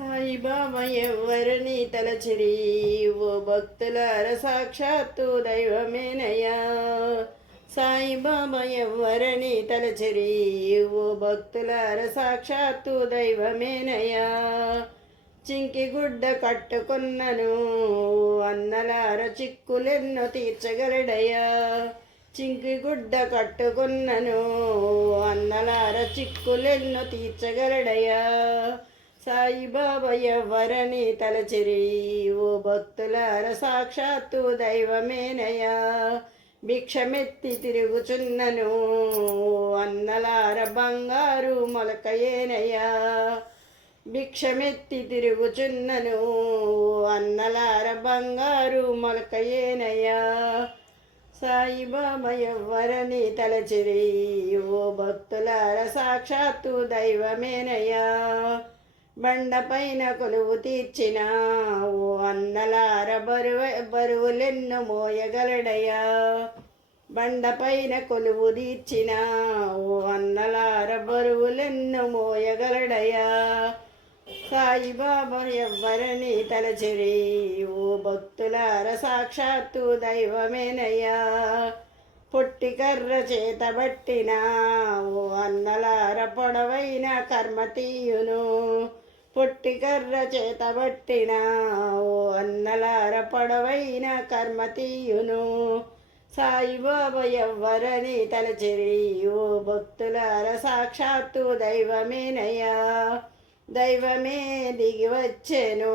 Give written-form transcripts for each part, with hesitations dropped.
సాయిబాబా ఎవ్వరిని తలచిరి ఓ భక్తులార సాక్షాత్తు దైవమేనయ్యా. సాయిబాబా ఎవ్వరిని తలచిరి ఓ భక్తులార సాక్షాత్తు దైవమేనయ్యా. చింకి గుడ్డ కట్టుకున్నను అన్నలార చిక్కులెన్నో తీర్చగలడయ్యా. చింకి గుడ్డ కట్టుకున్నను అన్నలార చిక్కులెన్నో తీర్చగలడయ్యా. సాయిబాబా ఎవ్వరని తలచిరి ఓ భక్తులార సాక్షాత్తు దైవమేనయ్యా. భిక్షమెత్తి తిరుగుచున్నను అన్నలార బంగారు మొలకయేనయ్యా. భిక్షమెత్తి తిరుగుచున్నను అన్నలార బంగారు మొలకయేనయ్యా. సాయిబాబా ఎవ్వరని తలచిరి ఓ భక్తులార సాక్షాత్తు దైవమేనయ్యా. బండపైన కొలువు తీర్చిన ఓ అన్నలార బరువులెన్ను మోయగలడయ్యా. బండపైన కొలువు తీర్చిన ఓ అన్నలార బరువులెన్ను మోయగలడయ్యా. సాయిబాబా ఎవ్వరని తలచిరి ఓ భక్తులార సాక్షాత్తు దైవమేనయ్యా. పొట్టికర్ర చేతబట్టిన ఓ అన్నలార పొడవైన కర్మ తీయును. పొట్టికర్ర చేతబట్టిన ఓ అన్నలార పొడవైన కర్మ తీయును. సాయిబాబా ఎవ్వరని తలచిరి ఓ భక్తులార సాక్షాత్తు దైవమేనయ్యా. దైవమే దిగి వచ్చెను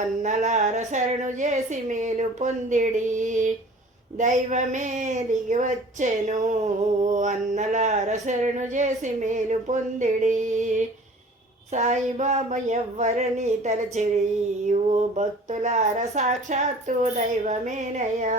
అన్నలార శరణు చేసి మేలు పొందిడి. దైవమే దిగి వచ్చెను అన్నలార శరణు చేసి మేలు పొందిడి. సాయిబాబా ఎవ్వరని తలచిరి ఓ భక్తులార సాక్షాత్తు దైవమేనయ్యా.